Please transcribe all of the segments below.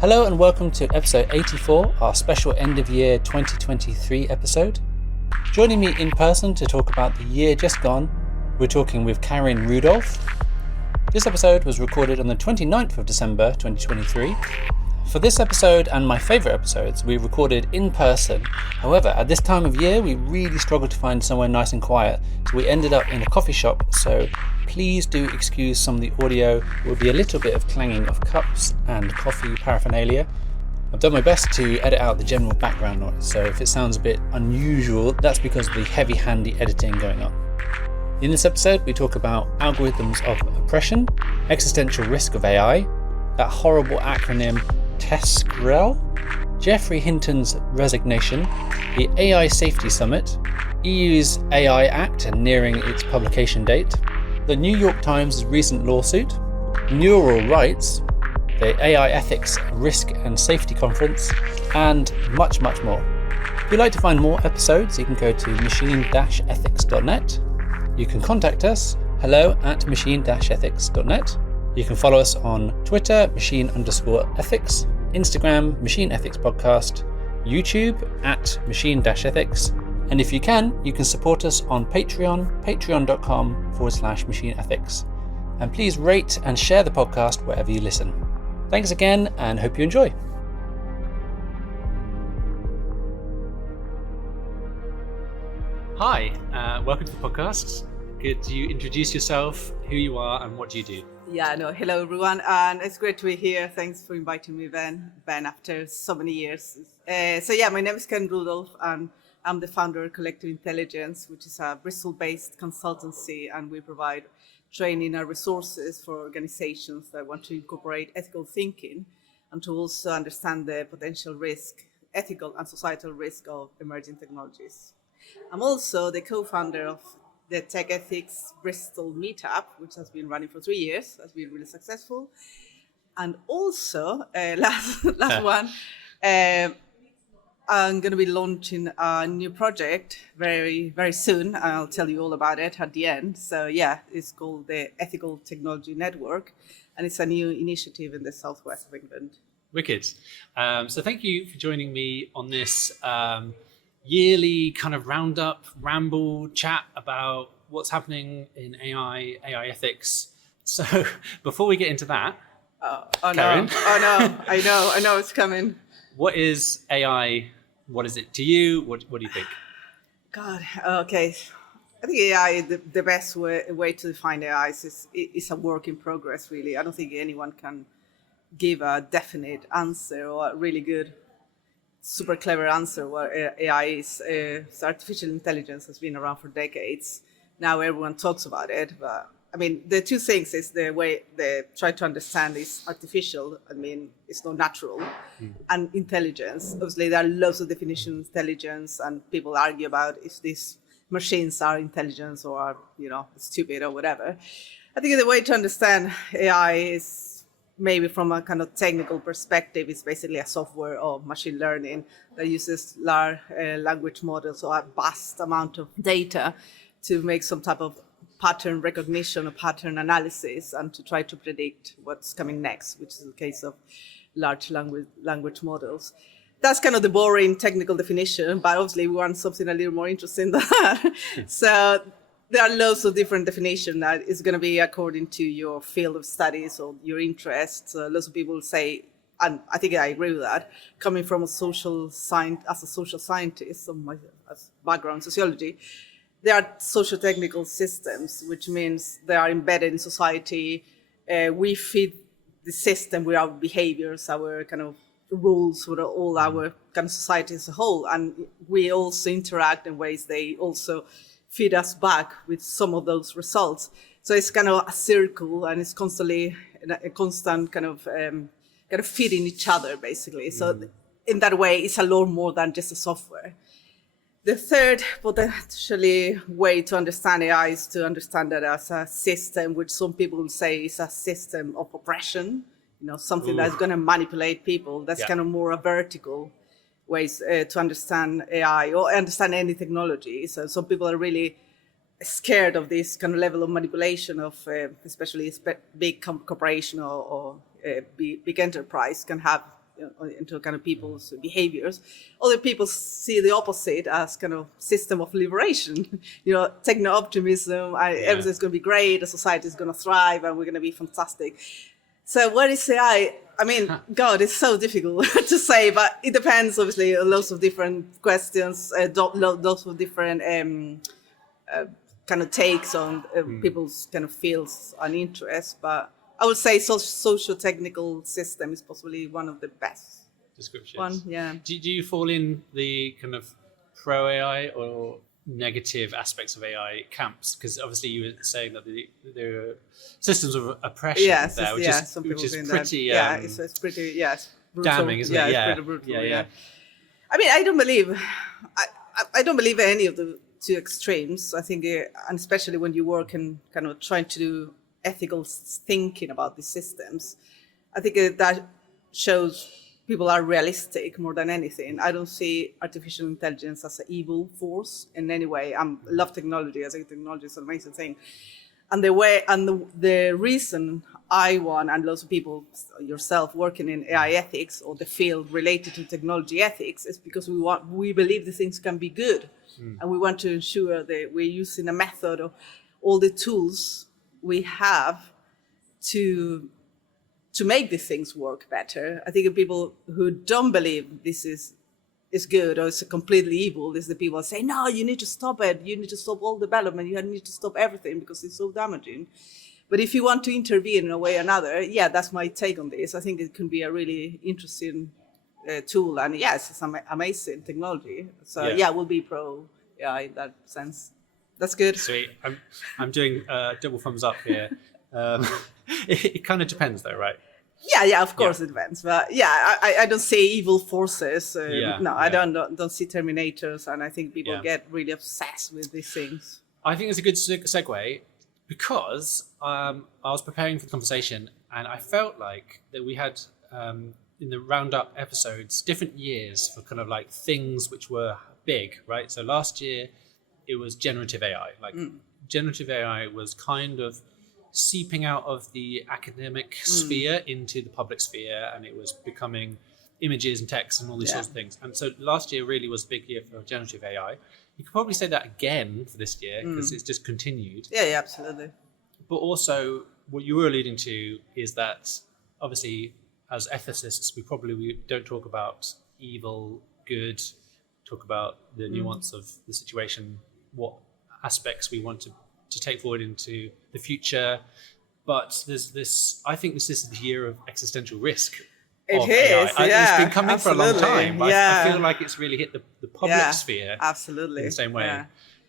Hello and welcome to episode 84, our special end of year 2023 episode. Joining me in person to talk about the year just gone, we're talking with Karin Rudolph. This episode was recorded on the 29th of December 2023. For this episode and my favourite episodes, we recorded in person. However, at this time of year, we really struggled to find somewhere nice and quiet, so we ended up in a coffee shop, so please do excuse some of the audio. There will be a little bit of clanging of cups and coffee paraphernalia. I've done my best to edit out the general background noise, so if it sounds a bit unusual, that's because of the heavy-handy editing going on. In this episode, we talk about algorithms of oppression, existential risk of AI, that horrible acronym TESCREAL, Geoffrey Hinton's resignation, the AI Safety Summit, EU's AI Act and nearing its publication date, the New York Times' recent lawsuit, neural rights, the AI Ethics, Risk and Safety Conference, and much, much more. If you'd like to find more episodes, you can go to machine-ethics.net. You can contact us, hello@machine-ethics.net. You can follow us on Twitter, machine_ethics, Instagram, Machine Ethics Podcast, YouTube @machine-ethics. And if you can support us on Patreon, patreon.com/machine ethics. And please rate and share the podcast wherever you listen. Thanks again and hope you enjoy. Hi, welcome to the podcast. Could you introduce yourself, who you are and what do you do? Hello everyone, and it's great to be here. Thanks for inviting me, Ben, after so many years. My name is Karin Rudolph, and I'm the founder of Collective Intelligence, which is a Bristol-based consultancy, and we provide training and resources for organizations that want to incorporate ethical thinking and to also understand the potential risk, ethical and societal risk of emerging technologies. I'm also the co-founder of the Tech Ethics Bristol Meetup, which has been running for 3 years, has been really successful. And also, last one, I'm going to be launching a new project very, very soon. I'll tell you all about it at the end. So it's called the Ethical Technology Network, and it's a new initiative in the southwest of England. Wicked. So thank you for joining me on this yearly kind of roundup, ramble, chat about what's happening in AI ethics. So before we get into that, Karin, I know it's coming. What is AI? What is it to you? What do you think? God, okay. I think AI, the best way to define AI is a work in progress, really. I don't think anyone can give a definite answer or a really good, super clever answer what AI is. So artificial intelligence has been around for decades. Now everyone talks about it, but I mean, the two things is the way they try to understand is artificial. I mean, it's not natural. And intelligence. Obviously, there are lots of definitions of intelligence, and people argue about if these machines are intelligent or are, stupid or whatever. I think the way to understand AI is maybe from a kind of technical perspective. It's basically a software or machine learning that uses large language models or a vast amount of data to make some type of pattern recognition or pattern analysis and to try to predict what's coming next, which is the case of large language models. That's kind of the boring technical definition, but obviously we want something a little more interesting than that. So there are lots of different definitions that is going to be according to your field of studies or your interests. Lots of people say, and I think I agree with that, coming from as a social scientist, my background sociology, there are social technical systems, which means they are embedded in society. We feed the system with our behaviors, our kind of rules, with all our kind of society as a whole. And we also interact in ways they also feed us back with some of those results. So it's kind of a circle, and it's constantly a constant kind of feeding each other, basically. So in that way, it's a lot more than just a software. The third potentially way to understand AI is to understand it as a system, which some people will say is a system of oppression, something that's going to manipulate people. That's kind of more a vertical ways to understand AI or understand any technology. So some people are really scared of this kind of level of manipulation of especially big corporation or big enterprise can have into kind of people's behaviors. Other people see the opposite as kind of system of liberation, techno-optimism, everything's going to be great, the society is going to thrive, and we're going to be fantastic. So what is AI? I mean, God, it's so difficult to say, but it depends, obviously, on lots of different questions, lots of different kind of takes on people's kind of fields and interests. But I would say socio-technical system is possibly one of the best descriptions. One, yeah. Do you fall in the kind of pro-AI or negative aspects of AI camps? Because obviously you were saying that there are systems of oppression there, which is pretty it's pretty brutal. Damning, isn't it? It's pretty brutal. Yeah. I mean, I don't believe any of the two extremes. I think, and especially when you work in kind of trying to do ethical thinking about these systems, I think that shows people are realistic more than anything. I don't see artificial intelligence as an evil force in any way. I love technology. I think technology is an amazing thing. And the reason I want, and lots of people, yourself, working in AI ethics or the field related to technology ethics, is because we believe the things can be good, and we want to ensure that we're using a method of all the tools we have to make these things work better. I think people who don't believe this is good or it's completely evil is the people who say, no, you need to stop it. You need to stop all development. You need to stop everything because it's so damaging. But if you want to intervene in a way or another, that's my take on this. I think it can be a really interesting tool. And yes, it's amazing technology. So we'll be pro AI in that sense. That's good. Sweet. I'm doing double thumbs up here. It kind of depends though, right? Yeah, of course it depends. But I don't see evil forces. I don't see Terminators, and I think people get really obsessed with these things. I think it's a good segue because I was preparing for the conversation, and I felt like that we had in the roundup episodes different years for kind of like things which were big, right? So last year it was generative AI. Generative AI was kind of seeping out of the academic sphere into the public sphere, and it was becoming images and text and all these sorts of things. And so last year really was a big year for generative AI. You could probably say that again for this year because it's just continued. Yeah, absolutely. But also what you were alluding to is that obviously as ethicists, we don't talk about evil, good, talk about the nuance of the situation, what aspects we want to take forward into the future. But there's this, I think this is the year of existential risk. It is, It's been coming for a long time, but I feel like it's really hit the public sphere absolutely. in the same way.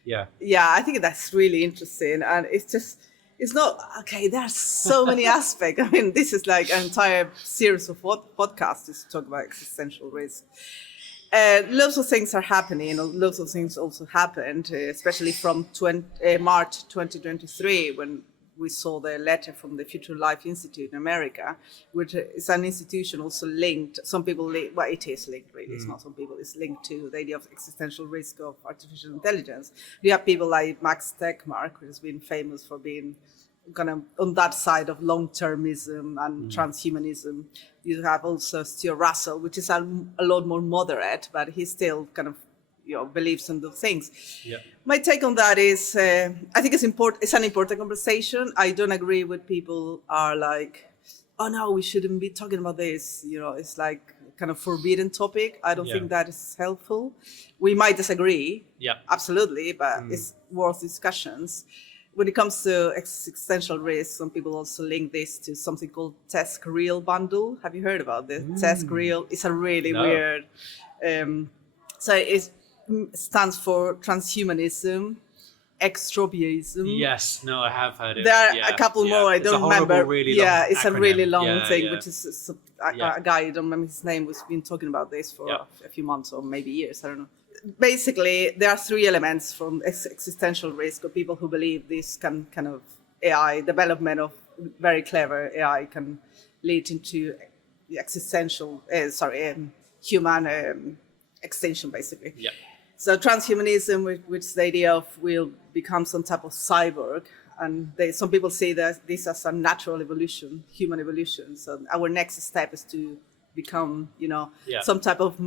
Yeah, I think that's really interesting. And it's not, okay, there are so many aspects. I mean, this is like an entire series of podcasts to talk about existential risk. Lots of things are happening. Lots of things also happened, especially from March 2023, when we saw the letter from the Future Life Institute in America, which is an institution also linked. Some people, it is linked really. It's not some people. It's linked to the idea of existential risk of artificial intelligence. You have people like Max Tegmark, who has been famous for being kind of on that side of long-termism and transhumanism. You have also Stuart Russell, which is a lot more moderate, but he still kind of believes in those things. Yeah. My take on that is, I think it's important. It's an important conversation. I don't agree with people are like, oh no, we shouldn't be talking about this. It's like kind of forbidden topic. I don't think that is helpful. We might disagree. Yeah, absolutely, but it's worth discussions. When it comes to existential risk, some people also link this to something called TESCREAL bundle. Have you heard about this? TESCREAL is a really weird. So it stands for transhumanism, extropiaism. Yes, no, I have heard it. There are a couple more. I don't remember. Really it's a really long thing, which is a guy. I don't remember his name. Who's been talking about this for a few months or maybe years. I don't know. Basically, there are three elements from existential risk of people who believe this kind of AI development of very clever AI can lead into existential, human extinction, basically. Yeah. So transhumanism, which is the idea of we'll become some type of cyborg, and some people see that this as a natural evolution, human evolution. So our next step is to become, Yeah. some type of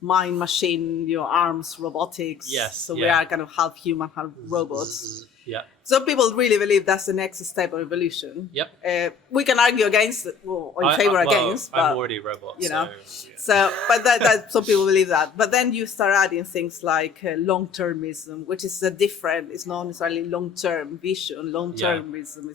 mind machine, arms, robotics. Yes, So we yeah. are kind of half human, half robots. Yeah. Some people really believe that's the next step of evolution. Yep. We can argue against it, or in favor against. I'm but, already a robot. you know. So, yeah. So, but that some people believe that. But then you start adding things like long-termism, which is it's not necessarily long-term vision. Long-termism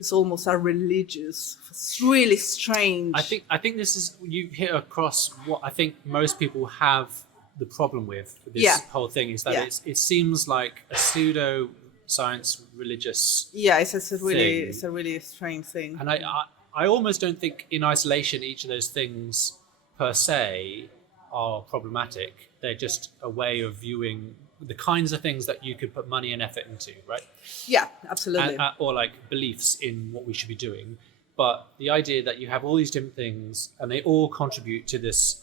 is almost a religious. It's really strange. I think this is, you hit across what I think most people have the problem with this whole thing, is that it seems like a pseudo science religious it's a thing. really strange thing. And I almost don't think in isolation each of those things per se are problematic. They're just a way of viewing the kinds of things that you could put money and effort into, right? Yeah, absolutely. Or like beliefs in what we should be doing. But the idea that you have all these different things and they all contribute to this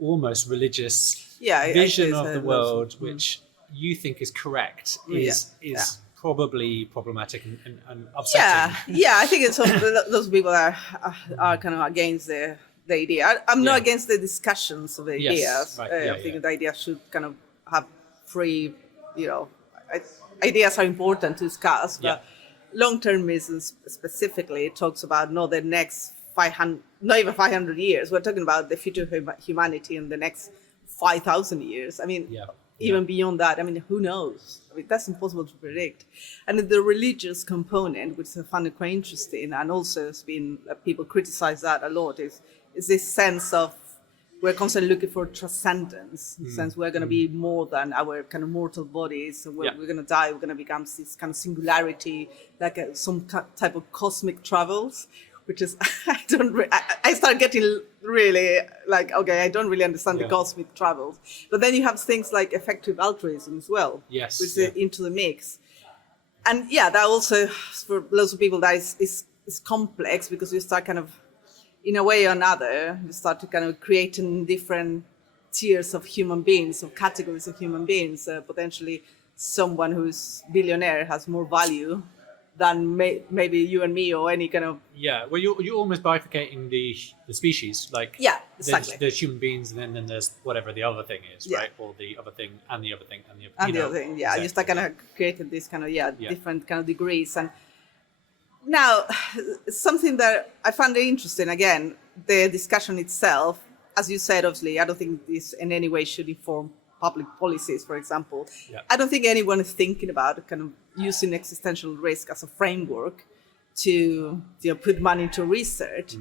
almost religious vision of the world, which you think is correct, is probably problematic and upsetting. I think it's those people are kind of against the idea. I'm not against the discussions of the ideas. Right. I think the idea should kind of have free, ideas are important to discuss, but long-termism specifically talks about not the next 500, not even 500 years. We're talking about the future of humanity in the next 5,000 years. I mean, even beyond that, I mean, who knows? I mean, that's impossible to predict. And the religious component, which I find quite interesting, and also has been, people criticize that a lot, is this sense of we're constantly looking for transcendence, in the sense we're going to be more than our kind of mortal bodies. So we're going to die, we're going to become this kind of singularity, like some type of cosmic travels, which is, I start getting really like, okay, I don't really understand the cosmic travels. But then you have things like effective altruism as well, which is into the mix. And that also, for lots of people, that is complex, because you start kind of, in a way or another, you start to kind of creating different tiers of human beings, of categories of human beings. Potentially someone who's billionaire has more value than maybe you and me, or any kind of... Well, you're almost bifurcating the species. Like, exactly. There's human beings, and then there's whatever the other thing is, right? Or the other thing, and the other thing, and the other, and the other thing. Exactly. You start kind of creating this kind of, different kind of degrees. And now, something that I found interesting, again, the discussion itself, as you said, obviously, I don't think this in any way should inform public policies, for example. I don't think anyone is thinking about kind of using existential risk as a framework to put money into research.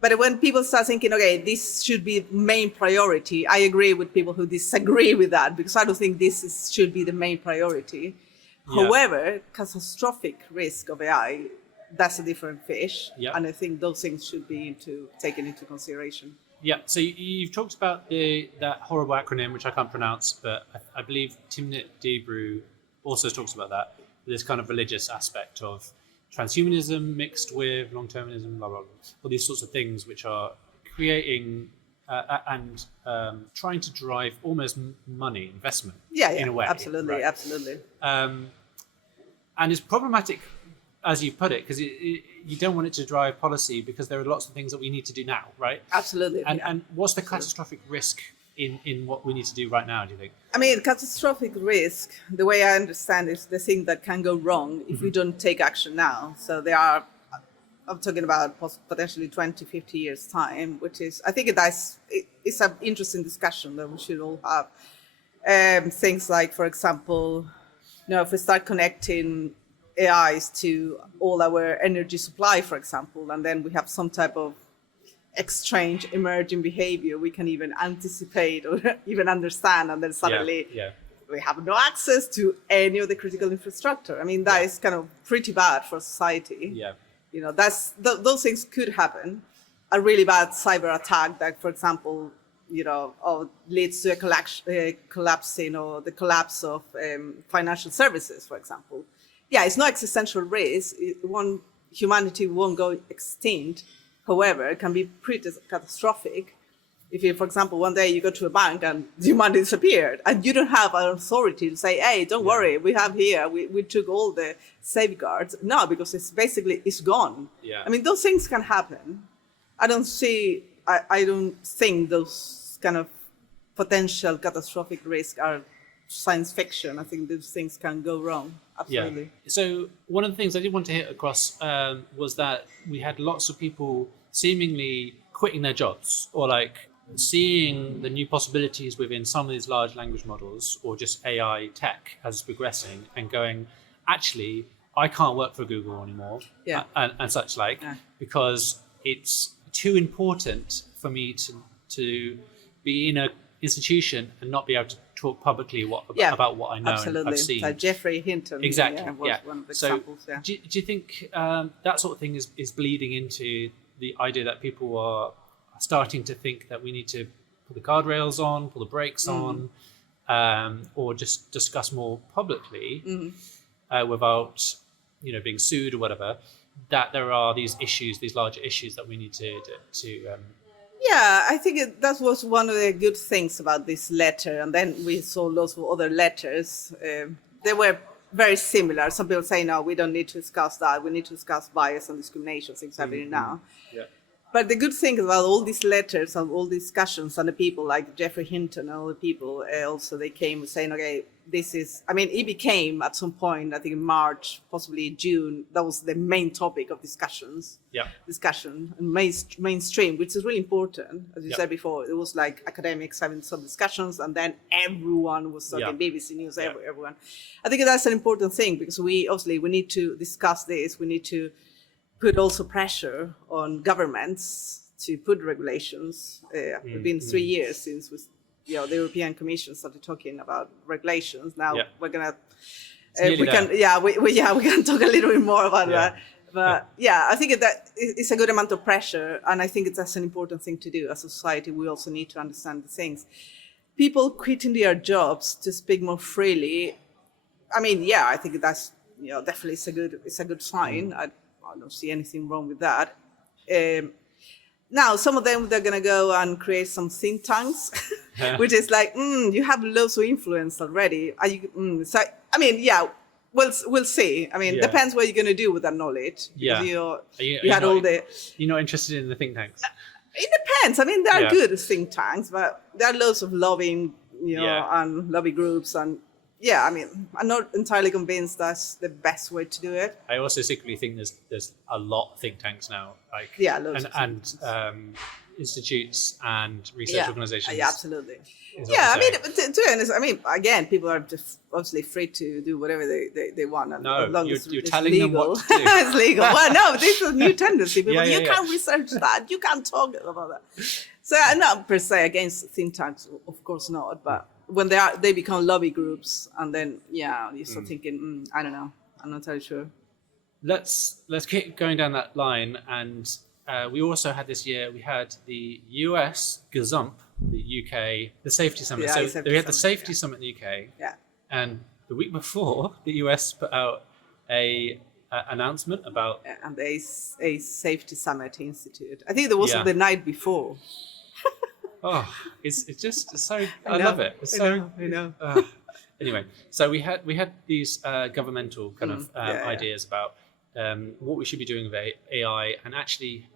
But when people start thinking, okay, this should be main priority, I agree with people who disagree with that, because I don't think should be the main priority. However, catastrophic risk of AI, that's a different fish. And I think those things should be taken into consideration. So you've talked about that horrible acronym, which I can't pronounce, but I believe Timnit Debrew also talks about that, this kind of religious aspect of transhumanism mixed with long-termism, blah, blah, blah, all these sorts of things which are creating and trying to drive almost money investment in a way. Absolutely, right? absolutely. And it's problematic, as you put it, because you don't want it to drive policy, because there are lots of things that we need to do now, right? Absolutely. And what's the catastrophic risk in what we need to do right now, do you think? I mean, catastrophic risk, the way I understand it, is the thing that can go wrong if we don't take action now. So I'm talking about potentially 20, 50 years time, which is, I think it's an interesting discussion that we should all have. Things like, for example, if we start connecting AIs to all our energy supply, for example, and then we have some type of exchange emerging behavior we can even anticipate or even understand, and then suddenly we have no access to any of the critical infrastructure. I mean, that is kind of pretty bad for society. Those things could happen. A really bad cyber attack that, for example, leads to a collapsing or the collapse of financial services, for example. It's not existential risk. Humanity won't go extinct. However, it can be pretty catastrophic if you, for example, one day you go to a bank and your money disappeared, and you don't have an authority to say, hey, don't worry, we took all the safeguards. No, because it's gone. I mean, those things can happen. I don't think those kind of potential catastrophic risks are science fiction. I think those things can go wrong. Absolutely. Yeah. So one of the things I did want to hit across was that we had lots of people seemingly quitting their jobs, or like seeing the new possibilities within some of these large language models or just AI tech as it's progressing, and going, actually, I can't work for Google anymore, Yeah. and such like, Yeah. because it's too important for me to be in a institution and not be able to talk publicly about what I know absolutely. and I've seen. So Geoffrey Hinton Exactly. was one of the examples. Yeah. Do you think that sort of thing is bleeding into the idea that people are starting to think that we need to put the guardrails on, pull the brakes on, or just discuss more publicly without being sued or whatever, that there are these issues, these larger issues that we need to Yeah, I think that was one of the good things about this letter. And then we saw lots of other letters. They were very similar. Some people say, no, we don't need to discuss that. We need to discuss bias and discrimination, things happening now. Yeah. But the good thing about all these letters and all these discussions and the people like Geoffrey Hinton and all the people, also they came saying, okay, it became at some point, I think in March, possibly June, that was the main topic of discussion and mainstream, which is really important. As you said before, it was like academics having some discussions, and then everyone was talking, BBC News, everyone. I think that's an important thing, because we need to discuss this. We need to put also pressure on governments to put regulations. It's been 3 years since the European Commission started talking about regulations. Now we're gonna we can talk a little bit more about that. But I think that it's a good amount of pressure, and I think that's an important thing to do. As a society, we also need to understand the things. People quitting their jobs to speak more freely. I think that's definitely it's a good sign. I don't see anything wrong with that. Now, some of them, they're going to go and create some think tanks, which is like, you have loads of influence already. We'll see. Depends what you're going to do with that knowledge. Yeah. You're not interested in the think tanks? It depends. There are good think tanks, but there are loads of lobbying, and lobby groups, and I'm not entirely convinced that's the best way to do it. I also secretly think there's a lot of think tanks now, loads and institutes and research organizations. Yeah, absolutely. To be honest, again, people are just obviously free to do whatever they want. No, as long you're as it's telling legal. them what to do. It's legal. Well, no, this is a new tendency. People, you can't research that. You can't talk about that. So I'm not per se against think tanks, of course not, but when they become lobby groups, and then you start thinking, I don't know, I'm not entirely sure. Let's keep going down that line, and we also had this year, we had the US Gazump, the UK, the Safety Summit. We had the Safety Summit in the UK, and the week before, the US put out a announcement about and a Safety Summit Institute. I think there was the night before. Oh, it's so. I love it. It's so. I know. Anyway, so we had these governmental kind of ideas about what we should be doing with AI, and actually,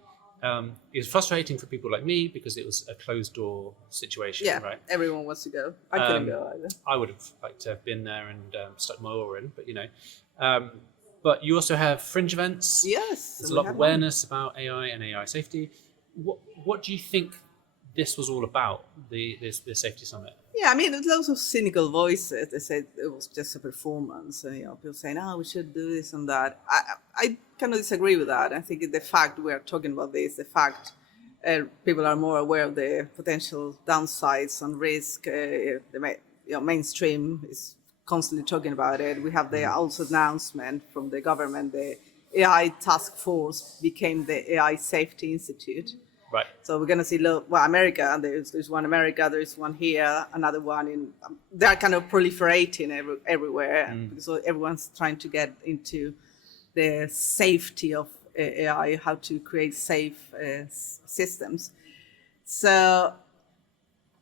it was frustrating for people like me because it was a closed door situation. Yeah, right. Everyone wants to go. I couldn't go either. I would have liked to have been there and stuck my oar in, but but you also have fringe events. Yes, there's a lot of awareness about AI and AI safety. What do you think this was all about, the Safety Summit? Yeah, there's lots of cynical voices. They said it was just a performance. People saying, we should do this and that. I kind of disagree with that. I think the fact we are talking about this, the fact people are more aware of the potential downsides and risk. The mainstream is constantly talking about it. We have the also announcement from the government. The AI task force became the AI Safety Institute. Right. So we're going to see, America, and there's one America, there's one here, another one in. They're kind of proliferating everywhere because everyone's trying to get into the safety of AI, how to create safe systems. So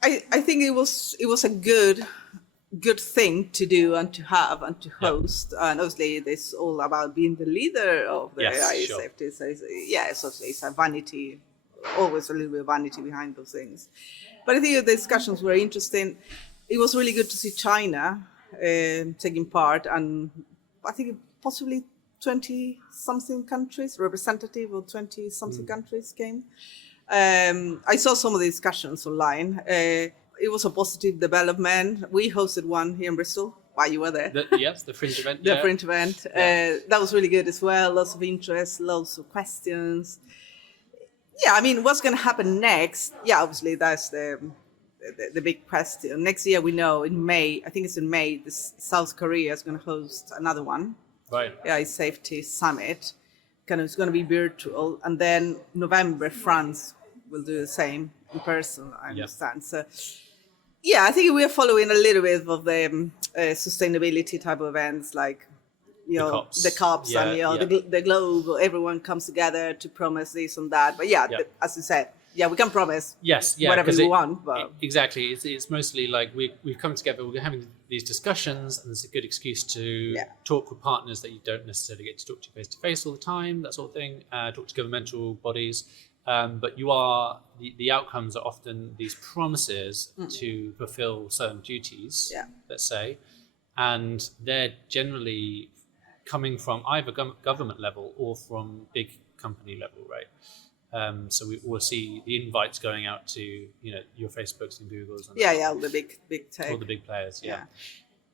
I think it was a good thing to do and to have and to host. And obviously, it's all about being the leader of the AI safety. So it's a vanity always a little bit of vanity behind those things. But I think the discussions were interesting. It was really good to see China taking part, and I think possibly 20-something countries, representative of 20-something countries came. I saw some of the discussions online. It was a positive development. We hosted one here in Bristol while you were there. Yes, the Fringe event. The Fringe event. That was really good as well. Lots of interest, lots of questions. Yeah, I mean, what's going to happen next? Yeah, obviously, that's the big question. Next year, we know in May, I think it's in May, South Korea is going to host another one. Right. Yeah, it's Safety Summit. It's going to be virtual. And then November, France will do the same in person, I understand. So, yeah, I think we are following a little bit of the sustainability type of events, like, the COPs and the globe. Everyone comes together to promise this and that. But as you said, we can promise whatever we want. But exactly, it's mostly like we've come together. We're having these discussions, and it's a good excuse to talk with partners that you don't necessarily get to talk to face all the time. That sort of thing. Talk to governmental bodies. But the outcomes are often these promises to fulfill certain duties, let's say, and they're generally coming from either government level or from big company level, right? So we will see the invites going out to your Facebooks and Googles and all the big tech, all the big players,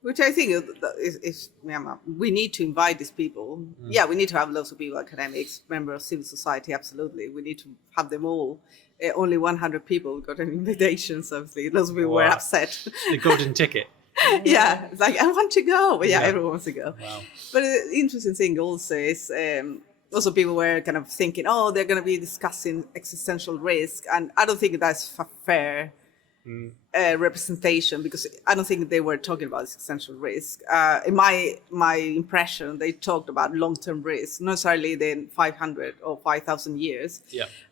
Which I think is we need to invite these people. Yeah, we need to have lots of people, academics, members of civil society, absolutely. We need to have them all. Only 100 people got an invitation, so obviously lots of people were upset. The golden ticket. It's like, I want to go. But everyone wants to go. Wow. But the interesting thing also is also people were kind of thinking, they're going to be discussing existential risk. And I don't think that's fair representation, because I don't think they were talking about existential risk. In my impression, they talked about long-term risk, not necessarily then 500 or 5,000 years,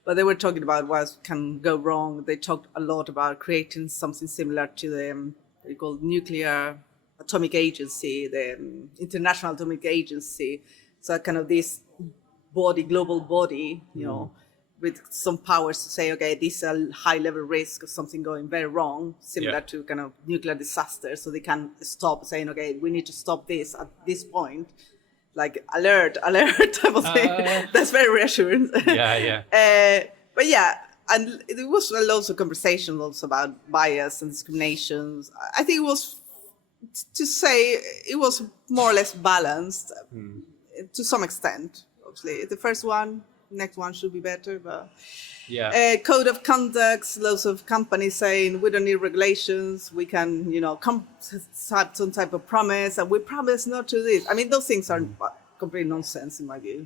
but they were talking about what can go wrong. They talked a lot about creating something similar to the called nuclear atomic agency, the International Atomic Agency. So kind of this global body, with some powers to say, okay, this is a high-level risk of something going very wrong, similar to kind of nuclear disaster. So they can stop saying, okay, we need to stop this at this point, like alert type of thing. That's very reassuring. But and there was lots of conversation also about bias and discriminations. I think it was, to say, it was more or less balanced to some extent. Obviously, the first one, next one should be better, but code of conduct, lots of companies saying we don't need regulations, we can have some type of promise, and we promise not to this. I mean, those things are complete nonsense in my view.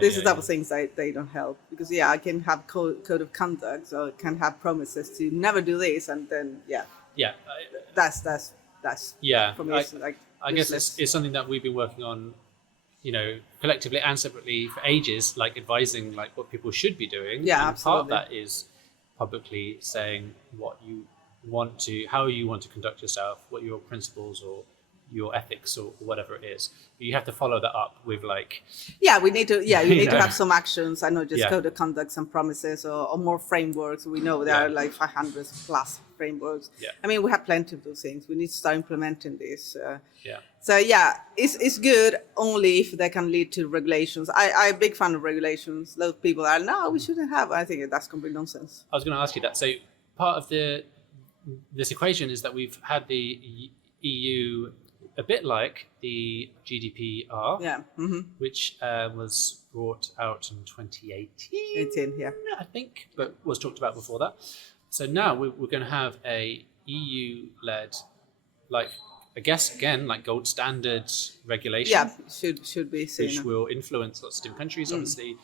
This is the type of things that they don't help, because I can have code of conduct, or can have promises to never do this, and then that's for me. I guess it's something that we've been working on, collectively and separately for ages, like advising like what people should be doing. And absolutely. Part of that is publicly saying what you want to, how you want to conduct yourself, what your principles or your ethics or whatever it is. But you have to follow that up with we need to you need to have some actions, and not just code of conduct and promises or more frameworks. We know there are like 500 plus frameworks. I mean, we have plenty of those things. We need to start implementing this. So it's good only if they can lead to regulations. I'm a big fan of regulations. A lot of people are, no, we shouldn't have. I think that's complete nonsense. I was going to ask you that. So part of this equation is that we've had the EU a bit like the GDPR, which was brought out in 2018, I think, but was talked about before that. So now we're going to have a EU-led, I guess, again, like gold standard regulation. Should be seen. Which will influence lots of different countries. Obviously,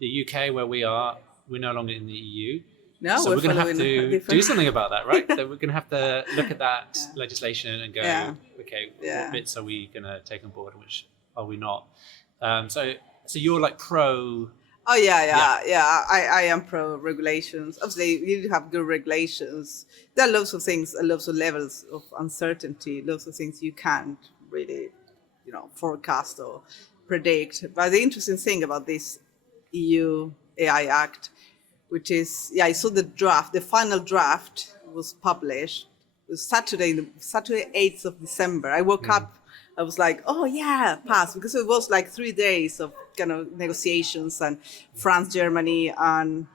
the UK, where we are, we're no longer in the EU. No, so we're going to have to do something about that, right? So we're going to have to look at that legislation and go, okay, what bits are we going to take on board and which are we not? So you're like pro... Oh, I am pro regulations. Obviously, you need to have good regulations. There are lots of things, lots of levels of uncertainty, lots of things you can't really, forecast or predict. But the interesting thing about this EU AI Act which is, I saw the draft. The final draft was published. It was Saturday 8th of December. I woke up, I was like, oh yeah, pass, because it was like 3 days of kind of negotiations, and France, Germany, and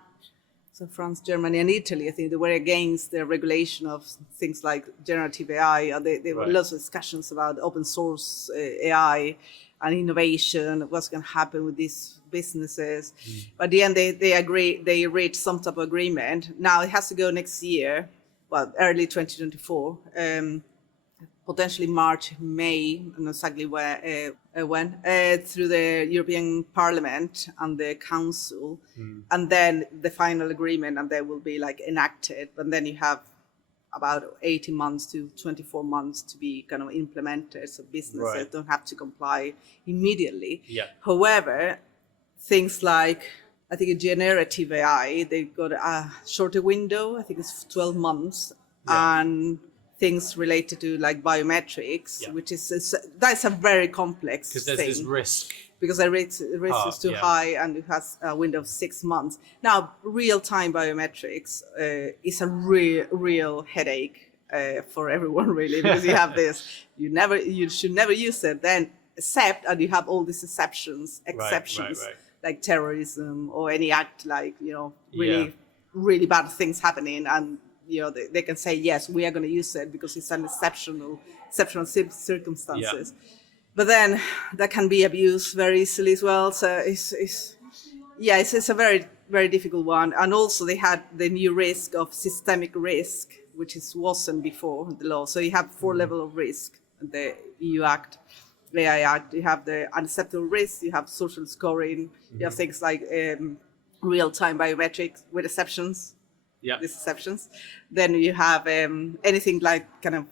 Italy, I think they were against the regulation of things like generative AI. There were lots of discussions about open source AI and innovation, what's going to happen with these businesses. But at the end, they reached some type of agreement. Now it has to go next year, well, early 2024, potentially March, May, I'm not exactly when, through the European Parliament and the Council, and then the final agreement, and they will be like enacted. But then you have about 18 months to 24 months to be kind of implemented, so businesses don't have to comply immediately. However, things like, I think, a generative AI, they've got a shorter window, I think it's 12 months, and things related to like biometrics, which is that's a very complex thing. Because there's this risk. Because the risk is too high, and it has a window of 6 months. Now, real-time biometrics is a real headache for everyone, really, because you have this, you should never use it, then except, and you have all these exceptions, like terrorism or any act like, really bad things happening, and they can say, yes, we are going to use it because it's an exceptional circumstances. But then that can be abused very easily as well. So it's a very, very difficult one. And also they had the new risk of systemic risk, which wasn't before the law. So you have 4 levels of risk in the EU Act, AI Act. You have the unacceptable risk, you have social scoring, you have things like real-time biometrics with exceptions. These exceptions. Then you have anything like kind of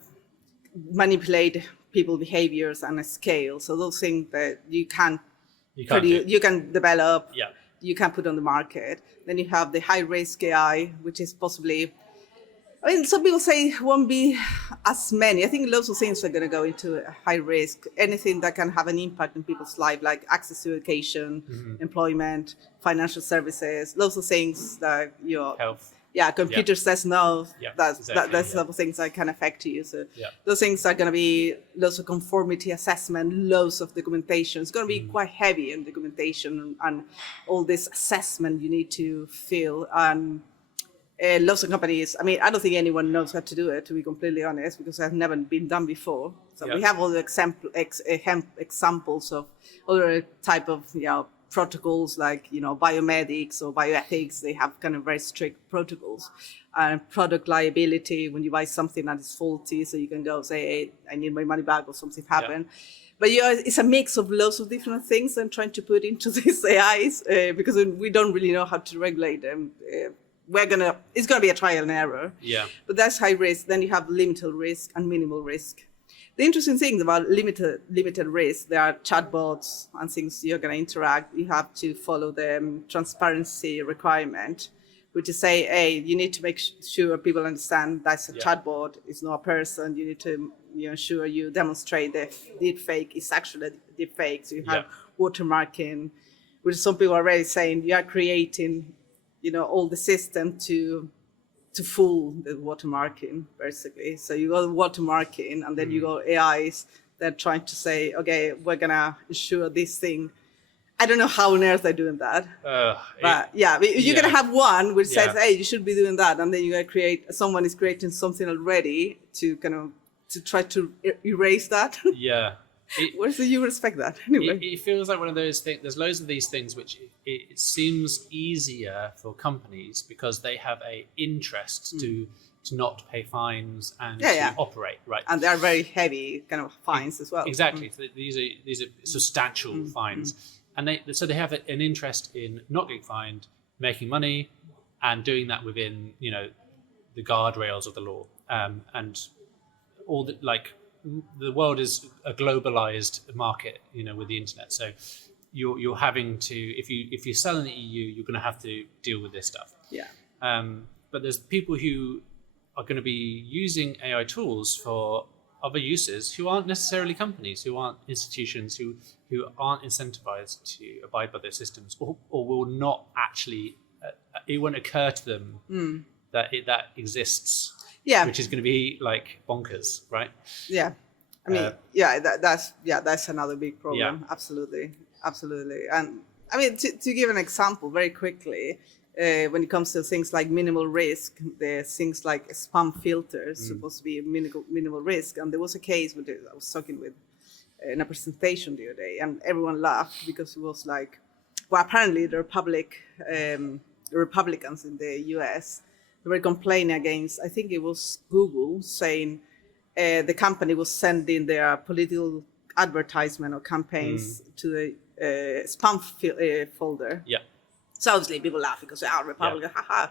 manipulate people behaviors on a scale. So those things that you can develop, you can put on the market. Then you have the high risk AI, which is possibly, I mean, some people say it won't be as many. I think lots of things are going to go into high risk. Anything that can have an impact in people's life, like access to education, employment, financial services, lots of things that health. Computer says no. That's some things that can affect you. So those things are going to be lots of conformity assessment, loads of documentation. It's going to be quite heavy in documentation and all this assessment you need to fill. And lots of companies, I mean, I don't think anyone knows how to do it, to be completely honest, because it has never been done before. So we have all the examples of other type of protocols like biomedics or bioethics. They have kind of very strict protocols. And product liability, when you buy something that is faulty, so you can go say, hey, I need my money back or something happened. But it's a mix of lots of different things I'm trying to put into these AIs because we don't really know how to regulate them. It's gonna be a trial and error. But that's high risk. Then you have limited risk and minimal risk. The interesting thing about limited risk, there are chatbots and things you're going to interact. You have to follow the transparency requirement, which is say, hey, you need to make sure people understand that's a chatbot, it's not a person. You need to ensure you demonstrate that deepfake is actually a deepfake. So you have watermarking, which some people are already saying you are creating, all the system to fool the watermarking, basically. So you got watermarking, and then you got AIs that are trying to say, okay, we're going to ensure this thing. I don't know how on earth they're doing that. But you're going to have one which says, hey, you should be doing that. And then you're going to someone is creating something already to try to erase that. Where do you respect that anyway? It feels like one of those things. There's loads of these things which it seems easier for companies because they have a interest to not pay fines and to operate, right? And they are very heavy kind of fines as well. Exactly. So these are substantial fines, and they have an interest in not getting fined, making money, and doing that within the guardrails of the law, and all the the world is a globalized market, with the internet. So you're having to, if you sell in the EU, you're going to have to deal with this stuff. But there's people who are going to be using AI tools for other uses who aren't necessarily companies, who aren't institutions, who aren't incentivized to abide by their systems, or will not actually it won't occur to them that exists. Yeah. Which is going to be like bonkers, right? Yeah. I mean, that's another big problem. Yeah. Absolutely. And I mean, to give an example very quickly, when it comes to things like minimal risk, there's things like spam filters supposed to be minimal risk. And there was a case where I was talking with in a presentation the other day, and everyone laughed because it was like, well, apparently the Republicans in the US, they were complaining against, I think it was Google, saying the company was sending their political advertisement or campaigns to the spam folder. Yeah. So obviously people laugh because they are Republican, haha.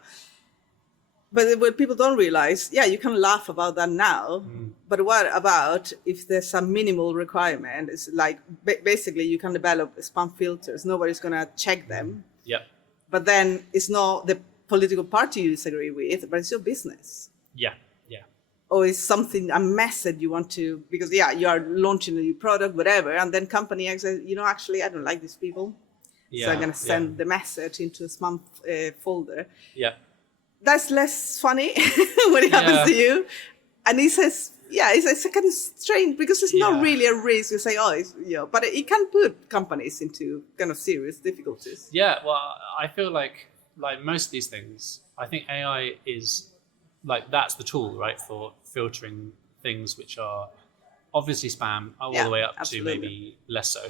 But what people don't realize, you can laugh about that now, but what about if there's a minimal requirement? It's like basically you can develop spam filters. Nobody's going to check them. Yeah. But then it's not the political party you disagree with, but it's your business. Yeah. Yeah. Or it's something, a message you want to, because you are launching a new product, whatever, and then company says, actually, I don't like these people. Yeah, so I'm going to send the message into a spam folder. Yeah. That's less funny when it happens to you. And he says, it's a kind of strange, because it's not really a risk. You say, but it can put companies into kind of serious difficulties. Yeah, well, I feel like most of these things, I think AI is like, that's the tool, right, for filtering things which are obviously spam all the way up to maybe less so.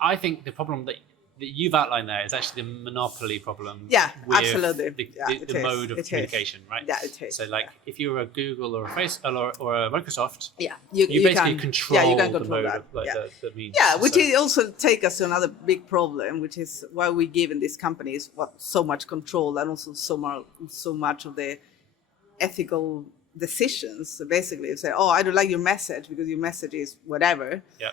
I think the problem that you've outlined there is actually the monopoly problem. Yeah, with absolutely. The mode of communication, right? Yeah, it is. So, like, if you're a Google or a Facebook or a Microsoft, you basically can control, you can the control mode that. of the means. Yeah, which is also take us to another big problem, which is why we give in these companies so much control and also so much of the ethical decisions. So basically, you say, I don't like your message because your message is whatever. Yeah.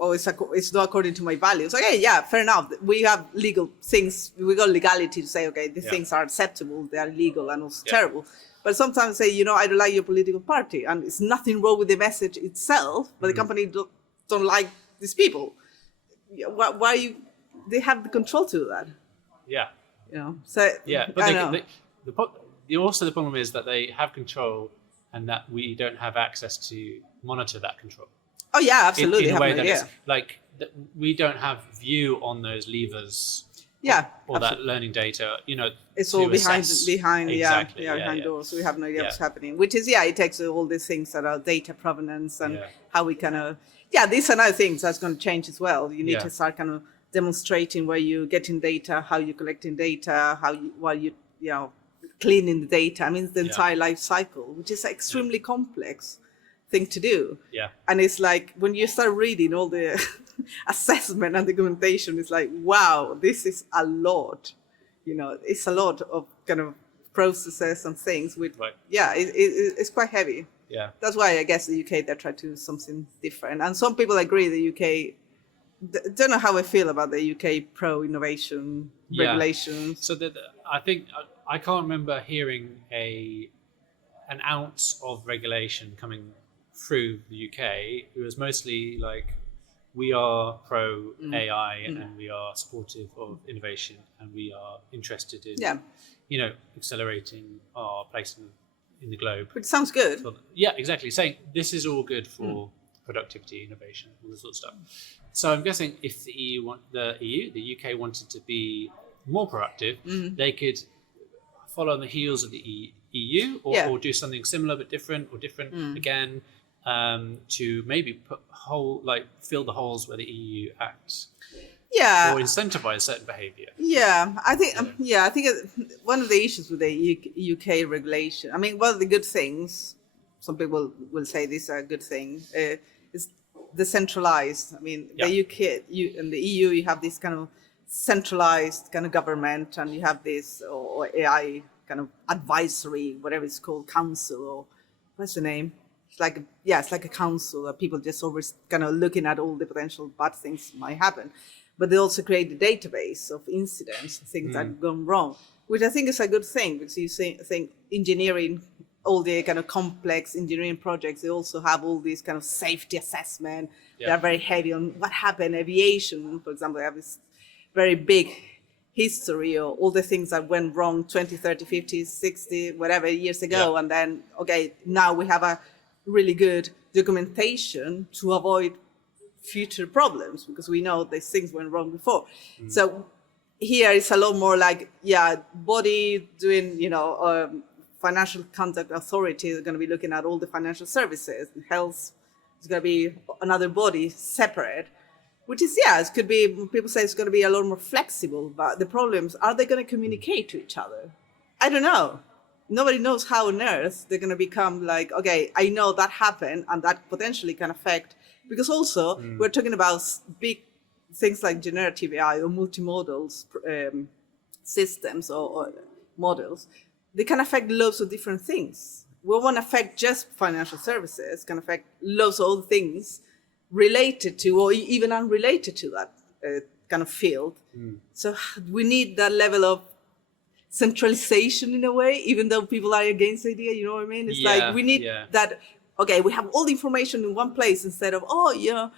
Or it's not according to my values. Okay, fair enough. We have legal things. We got legality to say, okay, these things are acceptable. They are legal and also terrible. But sometimes say, I don't like your political party, and it's nothing wrong with the message itself. But the company don't like these people. Why they have the control to do that? Yeah. So but also the problem is that they have control, and that we don't have access to monitor that control. Oh yeah, absolutely. In a way that it's like we don't have view on those levers. Or that learning data. It's all behind exactly. doors. So we have no idea what's happening. Which is it takes all these things that are data provenance and how we kind of these are another things that's going to change as well. You need to start kind of demonstrating where you're getting data, how you're collecting data, while you cleaning the data. I mean, the entire life cycle, which is extremely complex thing to do. Yeah. And it's like when you start reading all the assessment and documentation, it's like, wow, this is a lot. It's a lot of kind of processes and things with it's quite heavy. Yeah. That's why I guess the UK they try to do something different. And some people agree the UK don't know how I feel about the UK pro innovation regulations. So I think I can't remember hearing an ounce of regulation coming through the UK. It was mostly like, we are pro AI and we are supportive of innovation and we are interested in accelerating our place in the globe. Which sounds good. Yeah, exactly. Saying this is all good for productivity, innovation, all this sort of stuff. So I'm guessing if the UK wanted to be more proactive, they could follow on the heels of the EU or do something similar but different again, to maybe fill the holes where the EU acts. Yeah. Or incentivize certain behavior. Yeah, I think one of the issues with the UK regulation, I mean, one of the good things, some people will say this is a good thing, is decentralized. I mean, the UK and the EU, you have this kind of centralized kind of government, and you have this or AI kind of advisory, whatever it's called, council, or what's the name? It's like a council that people just always kind of looking at all the potential bad things might happen. But they also create a database of incidents, things that have gone wrong, which I think is a good thing, because you think engineering, all the kind of complex engineering projects, they also have all these kind of safety assessment. Yeah. They are very heavy on what happened. Aviation, for example, they have this very big history or all the things that went wrong 20, 30, 50, 60, whatever years ago. Yeah. And then, okay, now we have a really good documentation to avoid future problems because we know these things went wrong before. So here it's a lot more like, body doing, financial conduct authority is going to be looking at all the financial services. Health is going to be another body separate, which is, it could be, people say it's going to be a lot more flexible, but the problems, are they going to communicate to each other? I don't know. Nobody knows how on earth they're going to become like, okay, I know that happened and that potentially can affect, because also we're talking about big things like generative AI or multimodal systems or models. They can affect loads of different things. We won't affect just financial services, can affect loads of other things related to or even unrelated to that kind of field. So we need that level of centralization in a way, even though people are against the idea, you know what I mean? It's like we need that, okay, we have all the information in one place instead of, I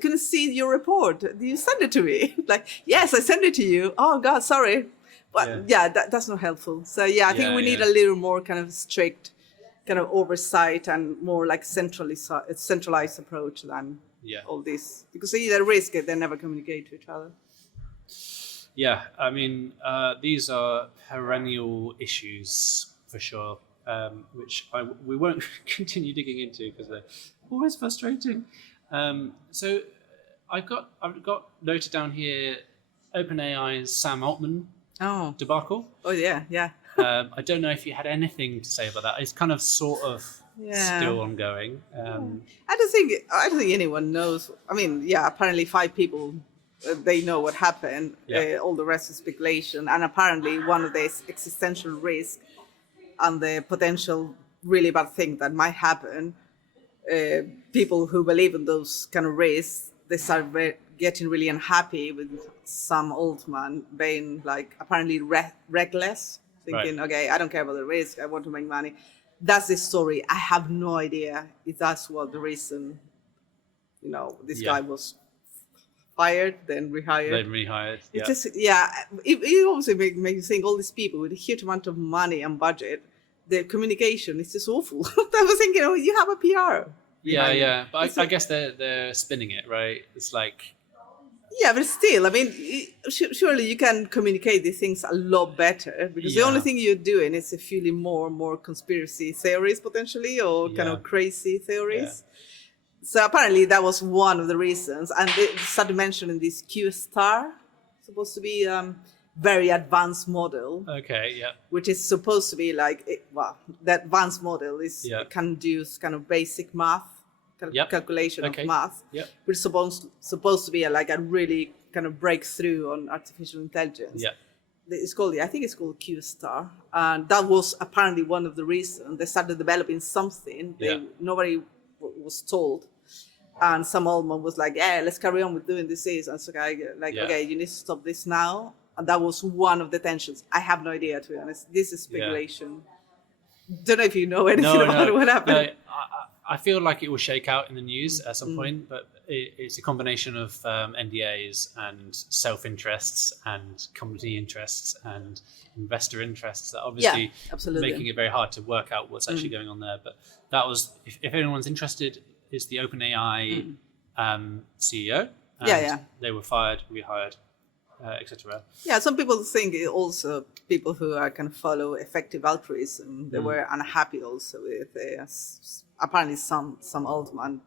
couldn't see your report. You send it to me. Like, yes, I sent it to you. Oh God, sorry. But that's not helpful. So I think we need a little more kind of strict kind of oversight and more like centralized approach than all this. Because they either risk it, they never communicate to each other. Yeah, I mean, these are perennial issues for sure, which we won't continue digging into because they're always frustrating. So I've got noted down here OpenAI's Sam Altman debacle. Oh yeah. I don't know if you had anything to say about that. It's kind of sort of still ongoing. I don't think anyone knows. I mean, apparently 5 people. They know what happened. All the rest is speculation. And apparently one of the existential risk and the potential really bad thing that might happen, people who believe in those kind of risks, they start getting really unhappy with some old man being like apparently reckless, thinking, okay, I don't care about the risk. I want to make money. That's the story. I have no idea if that's what the reason, this guy was fired, then rehired. It's just, it obviously makes you think all these people with a huge amount of money and budget, their communication is just awful. I was thinking, you have a PR. But I guess they're spinning it, right? It's like... Yeah, but still, I mean, surely you can communicate these things a lot better because the only thing you're doing is fueling more and more conspiracy theories potentially or kind of crazy theories. So apparently that was one of the reasons. And they started mentioning this Q star, supposed to be very advanced model. Okay, which is supposed to be like, the advanced model is can do kind of basic math, calculation of math, which is supposed to be like a really kind of breakthrough on artificial intelligence. I think it's called Q star. And that was apparently one of the reasons they started developing something nobody was told. And some old man was like, let's carry on with doing this. And so okay, you need to stop this now. And that was one of the tensions. I have no idea, to be honest. This is speculation. Don't know if you know anything about what happened. I feel like it will shake out in the news at some point, but it's a combination of NDAs and self-interests and company interests and investor interests that obviously making it very hard to work out what's actually going on there. But that was, if anyone's interested, is the OpenAI CEO. And they were fired, rehired, etc. Yeah, some people think also people who are kind of follow effective altruism, they were unhappy also with apparently some old man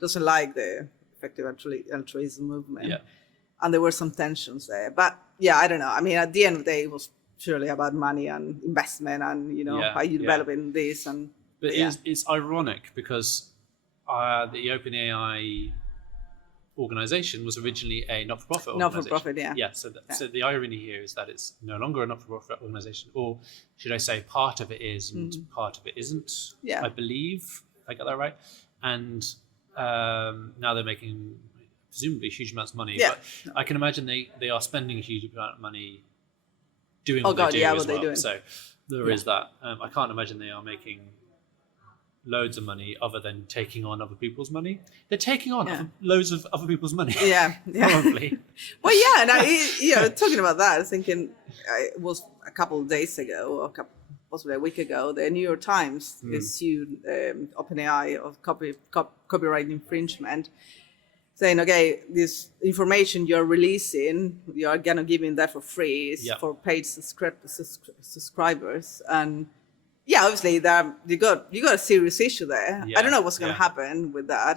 doesn't like the effective altruism movement. And there were some tensions there. But I don't know. I mean, at the end of the day, it was purely about money and investment and, how you developing this. But it's ironic because the OpenAI organization was originally a not-for-profit organization. Not-for-profit, So the irony here is that it's no longer a not-for-profit organization, or should I say part of it is and part of it isn't. I believe I got that right. And now they're making presumably huge amounts of money. But I can imagine they are spending a huge amount of money doing what they do as well. So there is that. I can't imagine they are making loads of money other than taking on other people's money. They're taking on Yeah. loads of other people's money. Yeah. Probably. Well, yeah, and talking about that, I was thinking it was a couple of days ago, or possibly a week ago, the New York Times sued OpenAI of copyright infringement, saying, okay, this information you're releasing, you are gonna give in that for free. It's for paid subscribers, and yeah, obviously you got a serious issue there. I don't know what's going to happen with that,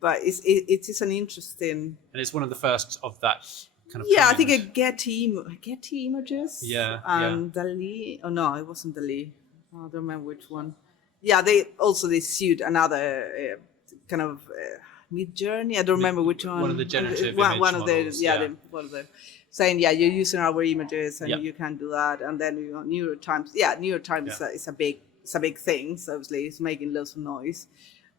but it is an interesting. And it's one of the first of that kind of. Yeah, I think Getty Images. Yeah, and Dali. Oh no, it wasn't Dali. I don't remember which one. Yeah, they sued another kind of Mid Journey. I don't remember which one. One of the generative one image of the models, one of them. Saying, you're using our images and you can't do that. And then New York Times. Yeah, New York Times is a big thing. So obviously, it's making lots of noise.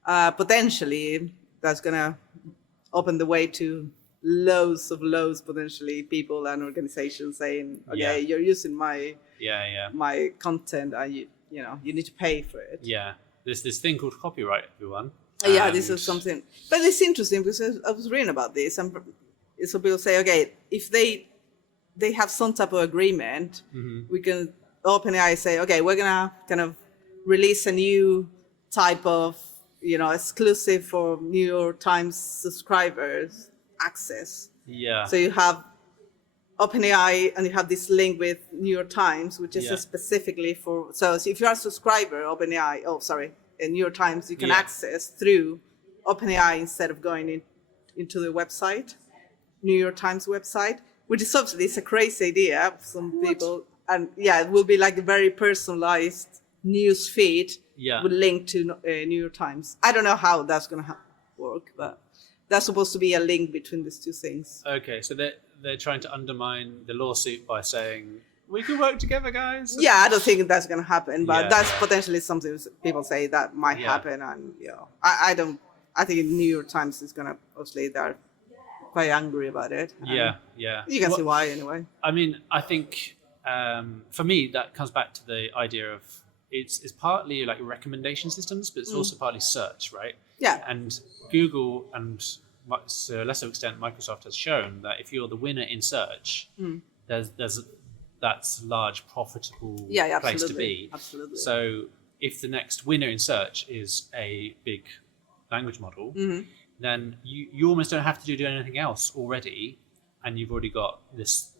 Potentially, that's gonna open the way to loads potentially people and organizations saying, okay, you're using my my content, and you need to pay for it. Yeah, there's this thing called copyright, everyone. Yeah, this is something, but it's interesting because I was reading about this, and so people say, okay, if they have some type of agreement, we can OpenAI say, okay, we're gonna kind of release a new type of exclusive for New York Times subscribers access. Yeah. So you have OpenAI and you have this link with New York Times, which is specifically for. So if you are a subscriber, New York Times, you can access through OpenAI instead of going into the website. New York Times website, which is obviously it's a crazy idea for some people, and it will be like a very personalized news feed with link to New York Times. I don't know how that's going to work, but that's supposed to be a link between these two things. Okay, so they're trying to undermine the lawsuit by saying we can work together, guys. Yeah, I don't think that's going to happen, but that's potentially something people say that might happen, and I don't. I think New York Times is going to obviously they're quite angry about it. Yeah. You can see why anyway. I mean, I think for me that comes back to the idea of it's partly like recommendation systems, but it's also partly search, right? Yeah. And Google and to a lesser extent Microsoft has shown that if you're the winner in search, that's a large profitable place to be. Absolutely. So if the next winner in search is a big language model, then you almost don't have to do anything else already, and you've already got this